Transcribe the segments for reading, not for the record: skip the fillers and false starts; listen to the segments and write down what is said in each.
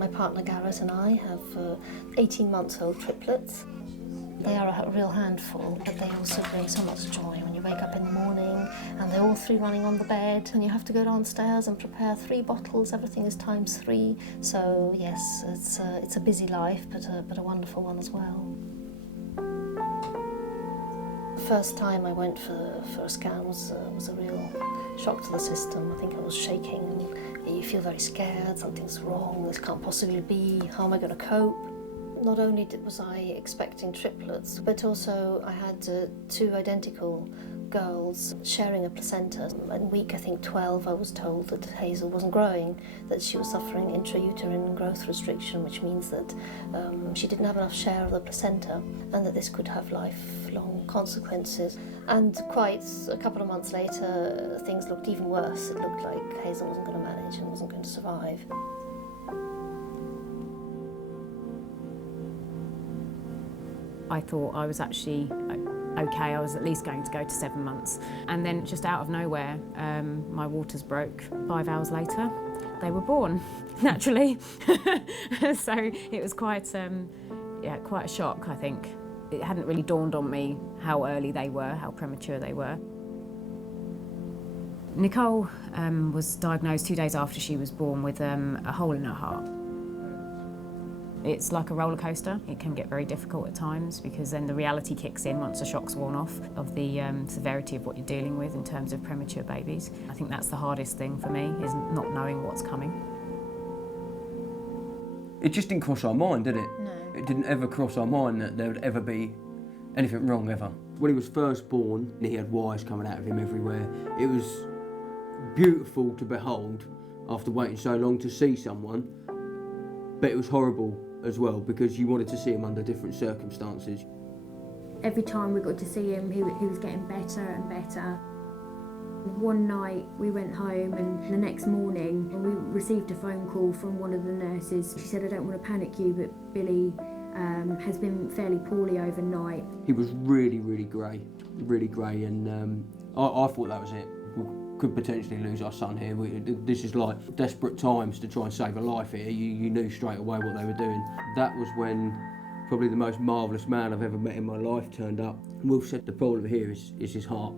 My partner Garrett and I have 18-month-old triplets. They are a real handful, but they also bring so much joy when you wake up in the morning and they're all three running on the bed and you have to go downstairs and prepare 3 bottles. Everything is times 3. So yes, it's a busy life, but a wonderful one as well. The first time I went for a scan was a real shock to the system. I think I was shaking and you feel very scared, something's wrong, this can't possibly be, how am I going to cope? Not only was I expecting triplets, but also I had 2 identical girls sharing a placenta. In week, I think 12, I was told that Hazel wasn't growing, that she was suffering intrauterine growth restriction, which means that she didn't have enough share of the placenta and that this could have lifelong consequences. And quite a couple of months later, things looked even worse. It looked like Hazel wasn't going to manage and wasn't going to survive. I thought I was actually okay, I was at least going to go to 7 months. And then just out of nowhere, my waters broke. 5 hours later, they were born, naturally. So it was quite a shock, I think. It hadn't really dawned on me how early they were, how premature they were. Nicole was diagnosed 2 days after she was born with a hole in her heart. It's like a roller coaster. It can get very difficult at times because then the reality kicks in once the shock's worn off of the severity of what you're dealing with in terms of premature babies. I think that's the hardest thing for me, is not knowing what's coming. It just didn't cross our mind, did it? No. It didn't ever cross our mind that there would ever be anything wrong, ever. When he was first born, he had wires coming out of him everywhere. It was beautiful to behold after waiting so long to see someone, but it was horrible as well because you wanted to see him under different circumstances. Every time we got to see him, he was getting better and better. One night we went home and the next morning we received a phone call from one of the nurses. She said, "I don't want to panic you, but Billy has been fairly poorly overnight." He was really, really grey, and I thought that was it. We could potentially lose our son here. This is like desperate times to try and save a life here. You knew straight away what they were doing. That was when probably the most marvellous man I've ever met in my life turned up. Wolf said the problem here is his heart.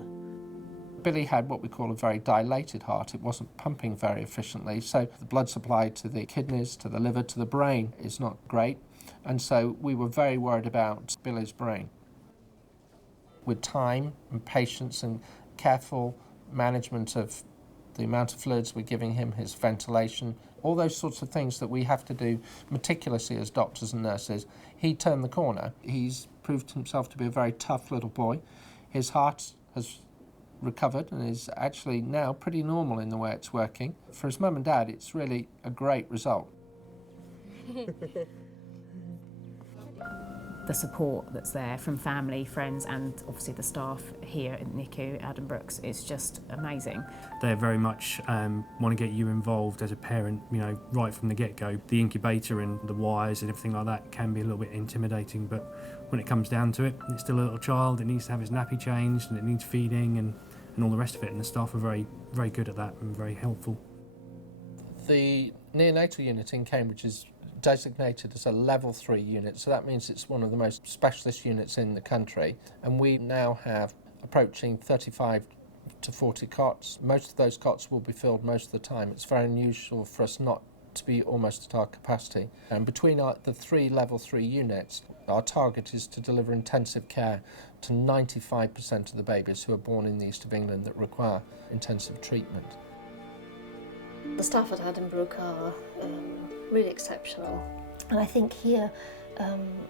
Billy had what we call a very dilated heart. It wasn't pumping very efficiently, so the blood supply to the kidneys, to the liver, to the brain is not great, and so we were very worried about Billy's brain. With time and patience and careful management of the amount of fluids we're giving him, his ventilation, all those sorts of things that we have to do meticulously as doctors and nurses, he turned the corner. He's proved himself to be a very tough little boy. His heart has recovered and is actually now pretty normal in the way it's working. For his mum and dad, it's really a great result. The support that's there from family, friends and obviously the staff here at NICU, Addenbrooke's, is just amazing. They very much want to get you involved as a parent, you know, right from the get-go. The incubator and the wires and everything like that can be a little bit intimidating, but when it comes down to it, it's still a little child, it needs to have its nappy changed and it needs feeding and all the rest of it, and the staff are very, very good at that and very helpful. The neonatal unit in Cambridge is designated as a level 3 unit, so that means it's one of the most specialist units in the country, and we now have approaching 35 to 40 cots. Most of those cots will be filled most of the time. It's very unusual for us not to be almost at our capacity. And between the 3 level 3 units, our target is to deliver intensive care to 95% of the babies who are born in the east of England that require intensive treatment. The staff at Addenbrooke are really exceptional. And I think here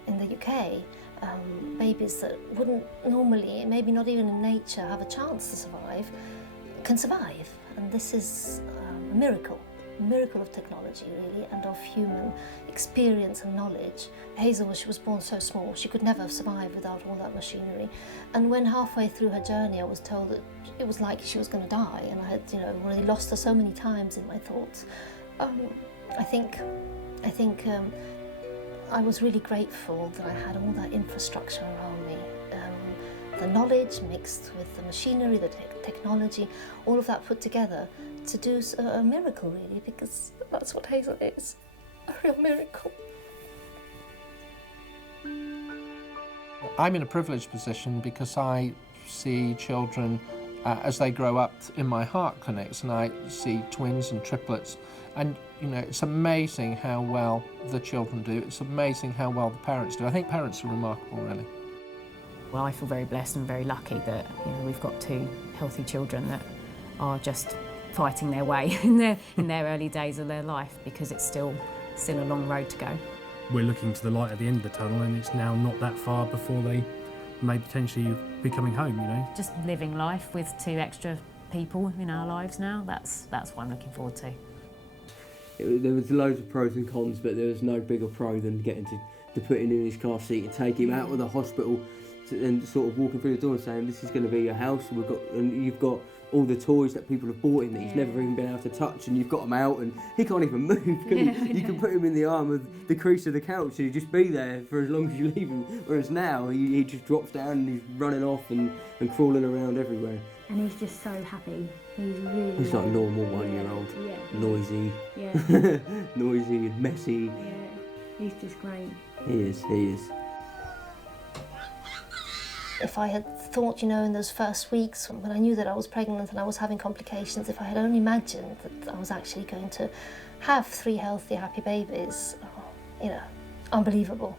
in the UK, babies that wouldn't normally, maybe not even in nature, have a chance to survive, can survive. And this is a miracle of technology really, and of human experience and knowledge. Hazel, she was born so small, she could never have survived without all that machinery. And when halfway through her journey I was told that it was like she was going to die, and I had, already lost her so many times in my thoughts. I think I was really grateful that I had all that infrastructure around me. The knowledge mixed with the machinery, the technology, all of that put together to do a miracle really, because that's what Hazel is. a real miracle. I'm in a privileged position because I see children as they grow up in my heart clinics, and I see twins and triplets, and you know, it's amazing how well the children do. It's amazing how well the parents do. I think parents are remarkable, really. Well, I feel very blessed and very lucky that we've got 2 healthy children that are just fighting their way in their early days of their life, because it's still a long road to go. We're looking to the light at the end of the tunnel, and it's now not that far before they may potentially be coming home, you know. Just living life with 2 extra people in our lives now, that's what I'm looking forward to. There was loads of pros and cons, but there was no bigger pro than getting to put him in his car seat and take him out of the hospital and sort of walking through the door and saying, this is going to be your house, and you've got all the toys that people have bought him that he's never even been able to touch, and you've got him out, and he can't even move, can you? You can put him in the arm of the crease of the couch and he'd just be there for as long as you leave him, whereas now he just drops down and he's running off and crawling around everywhere. And he's just so happy. He's like a normal 1-year-old. Yeah. Noisy. Yeah. Noisy and messy. Yeah. He's just great. He is. If I had thought, in those first weeks when I knew that I was pregnant and I was having complications, if I had only imagined that I was actually going to have 3 healthy, happy babies, unbelievable.